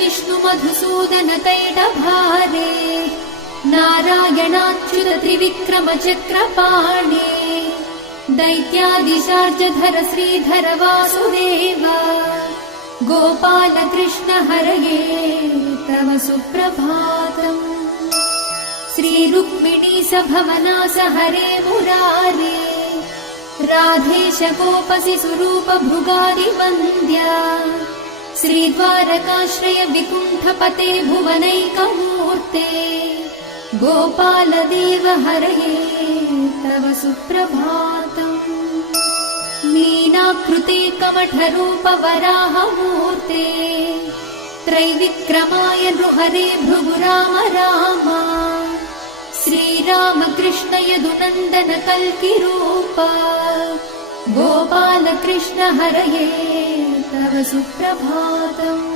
विष्णु मधुसूदन कैटभारे नारायणाच्युत त्रिविक्रम चक्रपाणे दैत्यादिशार्जधर श्रीधर वासुदेव गोपाल कृष्ण हरये तव सुप्रभातम्। श्री रुक्मिणी सभवनास हरे मुरारे राधेश गोपसि स्वरूप भृगादिवन्द्या श्रीद्वारकाश्रय विकुण्ठपते भुवनैकमूर्ते गोपाल देव हरये तव सुप्रभातम्। मीनाकृते कमठरूप वराहमूर्ते त्रैविक्रमाय नृहरे भृगु राम राम श्रीराम कृष्ण यदुनन्दन कल्किरूप गोपाल कृष्ण हरये तव सुप्रभातम्।